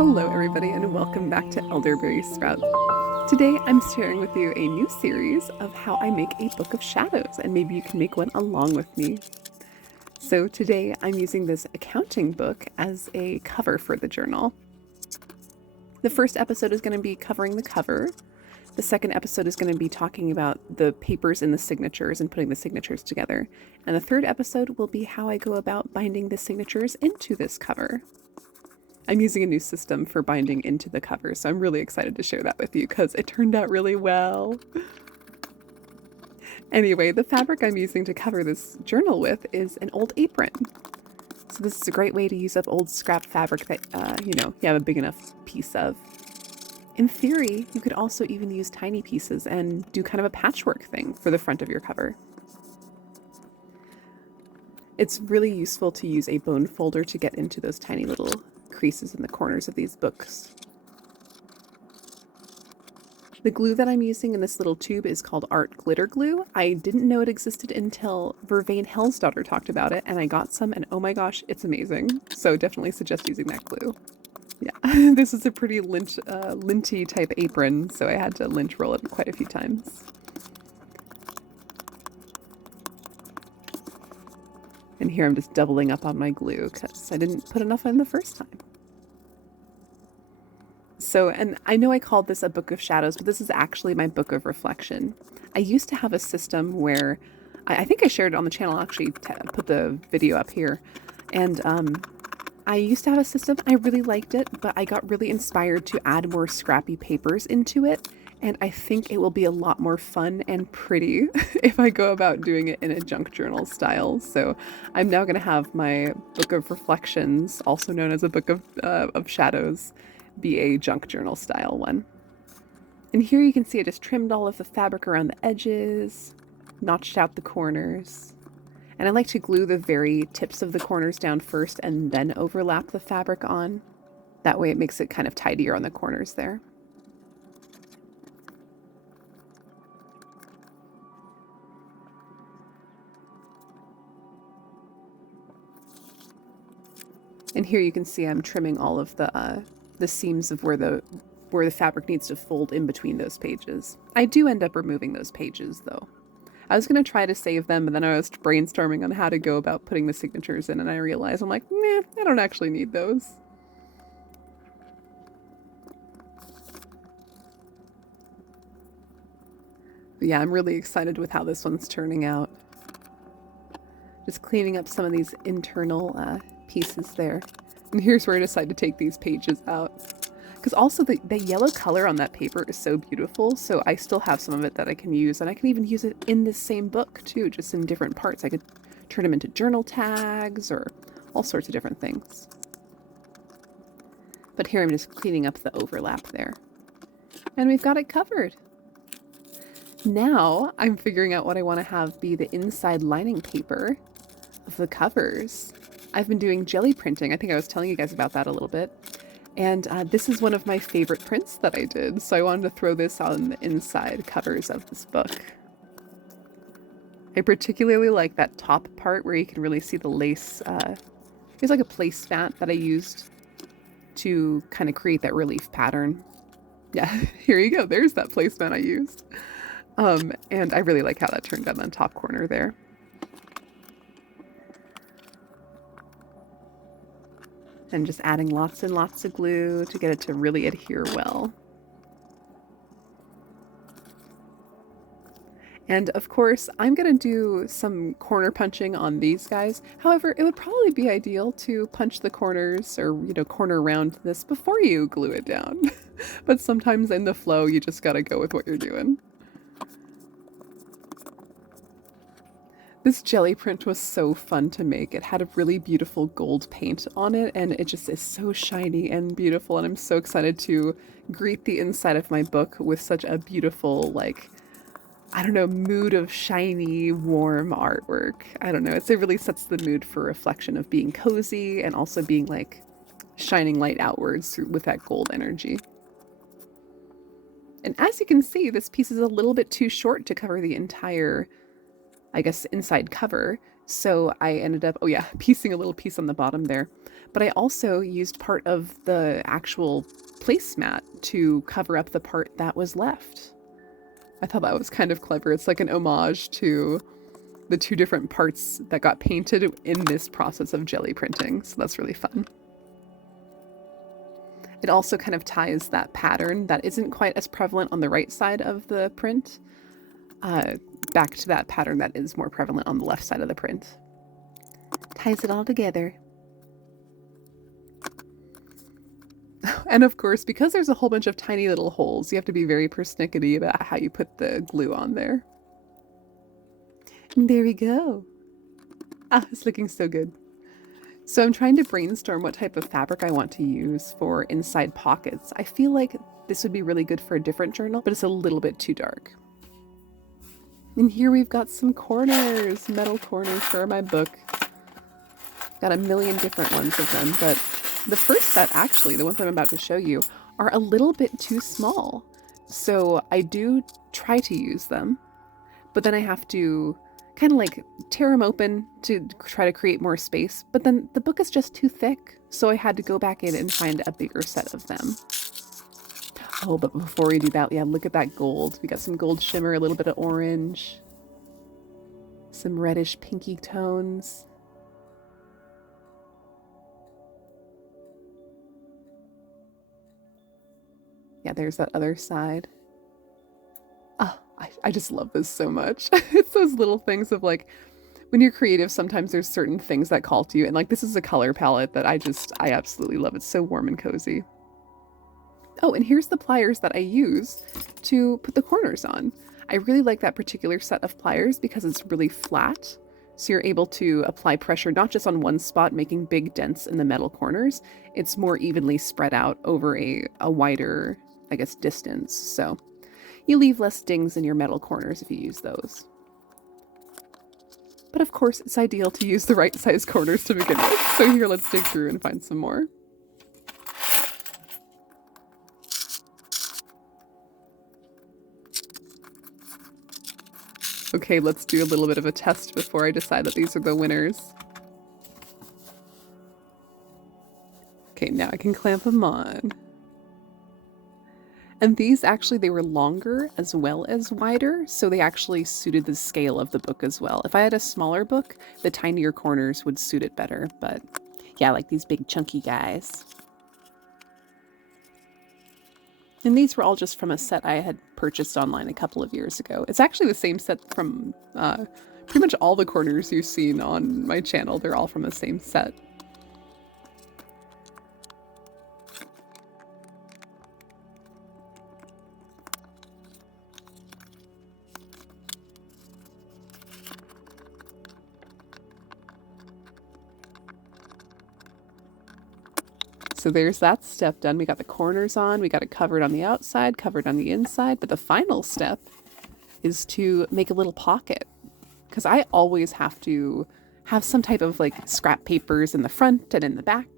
Hello everybody and welcome back to Elderberry Sprout. Today I'm sharing with you a new series of how I make a book of shadows, and maybe you can make one along with me. So today I'm using this accounting book as a cover for the journal. The first episode is going to be covering the cover. The second episode is going to be talking about the papers and the signatures and putting the signatures together. And the third episode will be how I go about binding the signatures into this cover. I'm using a new system for binding into the cover, so I'm really excited to share that with you because it turned out really well. Anyway, the fabric I'm using to cover this journal with is an old apron. So this is a great way to use up old scrap fabric that, you have a big enough piece of. In theory, you could also even use tiny pieces and do kind of a patchwork thing for the front of your cover. It's really useful to use a bone folder to get into those tiny little creases in the corners of these books. The glue that I'm using in this little tube is called Art Glitter Glue. I didn't know it existed until Vervain Hellsdaughter talked about it, and I got some, and oh my gosh, it's amazing. So definitely suggest using that glue. Yeah, this is a pretty linty type apron, so I had to lint roll it quite a few times. And here I'm just doubling up on my glue because I didn't put enough in the first time. So, and I know I called this a book of shadows, but this is actually my book of reflection. I used to have a system where, I think I shared it on the channel, I'll actually put the video up here. And I used to have a system, I really liked it, but I got really inspired to add more scrappy papers into it. And I think it will be a lot more fun and pretty if I go about doing it in a junk journal style. So I'm now going to have my book of reflections, also known as a book of shadows, be a junk journal style one. And here you can see I just trimmed all of the fabric around the edges, notched out the corners. And I like to glue the very tips of the corners down first and then overlap the fabric on. That way it makes it kind of tidier on the corners there. And here you can see I'm trimming all of the seams of where the fabric needs to fold in between those pages. I do end up removing those pages though. I was going to try to save them, but then I was brainstorming on how to go about putting the signatures in, and I realized I'm like, meh, I don't actually need those. But yeah, I'm really excited with how this one's turning out. Just cleaning up some of these internal pieces there. And here's where I decided to take these pages out. Because also the yellow color on that paper is so beautiful, so I still have some of it that I can use, and I can even use it in this same book too, just in different parts. I could turn them into journal tags or all sorts of different things. But here I'm just cleaning up the overlap there. And we've got it covered. Now I'm figuring out what I want to have be the inside lining paper of the covers. I've been doing jelly printing. I think I was telling you guys about that a little bit. And this is one of my favorite prints that I did, so I wanted to throw this on the inside covers of this book. I particularly like that top part where you can really see the lace. There's like a placemat that I used to kind of create that relief pattern. Yeah, here you go. There's that placemat I used. And I really like how that turned out on the top corner there. And just adding lots and lots of glue to get it to really adhere well. And of course, I'm going to do some corner punching on these guys. However, it would probably be ideal to punch the corners or, corner around this before you glue it down. But sometimes in the flow, you just got to go with what you're doing. This jelly print was so fun to make. It had a really beautiful gold paint on it, and it just is so shiny and beautiful, and I'm so excited to greet the inside of my book with such a beautiful, mood of shiny, warm artwork. I don't know, it really sets the mood for reflection of being cozy and also being shining light outwards with that gold energy. And as you can see, this piece is a little bit too short to cover the entire, I guess, inside cover. So I ended up, oh yeah, piecing a little piece on the bottom there. But I also used part of the actual placemat to cover up the part that was left. I thought that was kind of clever. It's like an homage to the two different parts that got painted in this process of jelly printing. So that's really fun. It also kind of ties that pattern that isn't quite as prevalent on the right side of the print back to that pattern that is more prevalent on the left side of the print. Ties it all together. And of course, because there's a whole bunch of tiny little holes, you have to be very persnickety about how you put the glue on there. And there we go. Ah, it's looking so good. So I'm trying to brainstorm what type of fabric I want to use for inside pockets. I feel like this would be really good for a different journal, but it's a little bit too dark. And here we've got some corners, metal corners for my book. Got a million different ones of them, but the first set, actually, the ones I'm about to show you, are a little bit too small. So I do try to use them, but then I have to kind of like tear them open to try to create more space. But then the book is just too thick, so I had to go back in and find a bigger set of them. Oh, but before we do that, yeah, look at that gold. We got some gold shimmer, a little bit of orange, some reddish pinky tones. Yeah, there's that other side. Oh, I just love this so much. It's those little things of like, when you're creative, sometimes there's certain things that call to you. And like, this is a color palette that I absolutely love. It's so warm and cozy. Oh, and here's the pliers that I use to put the corners on. I really like that particular set of pliers because it's really flat. So you're able to apply pressure not just on one spot, making big dents in the metal corners. It's more evenly spread out over a wider, I guess, distance. So you leave less dings in your metal corners if you use those. But of course, it's ideal to use the right size corners to begin with. So here, let's dig through and find some more. Okay, let's do a little bit of a test before I decide that these are the winners. Okay, now I can clamp them on. And these actually, they were longer as well as wider, so they actually suited the scale of the book as well. If I had a smaller book, the tinier corners would suit it better, but yeah, I like these big chunky guys. And these were all just from a set I had purchased online a couple of years ago. It's actually the same set from pretty much all the corners you've seen on my channel. They're all from the same set. So there's that step done. We got the corners on, we got it covered on the outside, covered on the inside, but the final step is to make a little pocket. Because I always have to have some type of like scrap papers in the front and in the back.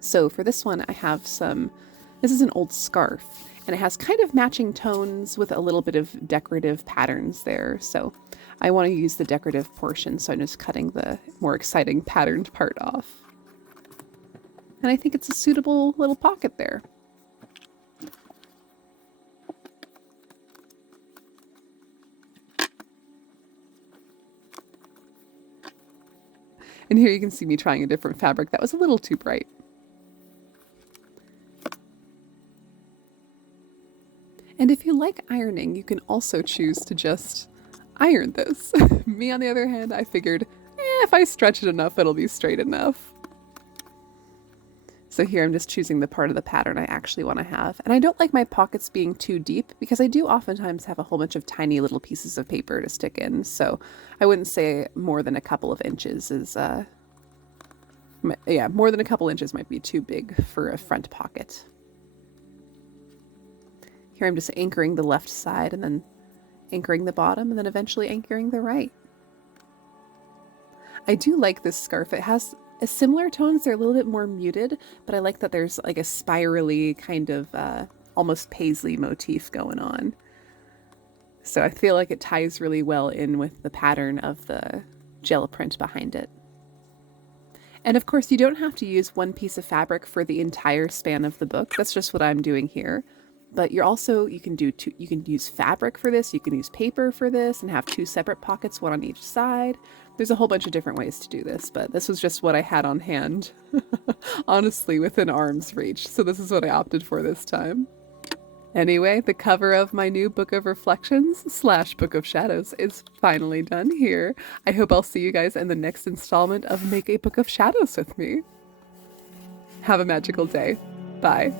So for this one, I have this is an old scarf, and it has kind of matching tones with a little bit of decorative patterns there. So I want to use the decorative portion, so I'm just cutting the more exciting patterned part off. And I think it's a suitable little pocket there. And here you can see me trying a different fabric that was a little too bright. And if you like ironing, you can also choose to just iron this. Me, on the other hand, I figured, if I stretch it enough, it'll be straight enough. So here I'm just choosing the part of the pattern I actually want to have. And I don't like my pockets being too deep because I do oftentimes have a whole bunch of tiny little pieces of paper to stick in. So I wouldn't say more than a couple of inches is, yeah, more than a couple inches might be too big for a front pocket. Here I'm just anchoring the left side and then anchoring the bottom and then eventually anchoring the right. I do like this scarf. It has a similar tones. They're a little bit more muted, but I like that there's like a spirally kind of almost paisley motif going on. So I feel like it ties really well in with the pattern of the gel print behind it. And of course, you don't have to use one piece of fabric for the entire span of the book. That's just what I'm doing here. But you can do two, you can use fabric for this, you can use paper for this, and have two separate pockets, one on each side. There's a whole bunch of different ways to do this, but this was just what I had on hand, honestly, within arm's reach. So this is what I opted for this time. Anyway, the cover of my new Book of Reflections / Book of Shadows is finally done here. I hope I'll see you guys in the next installment of Make a Book of Shadows with me. Have a magical day. Bye.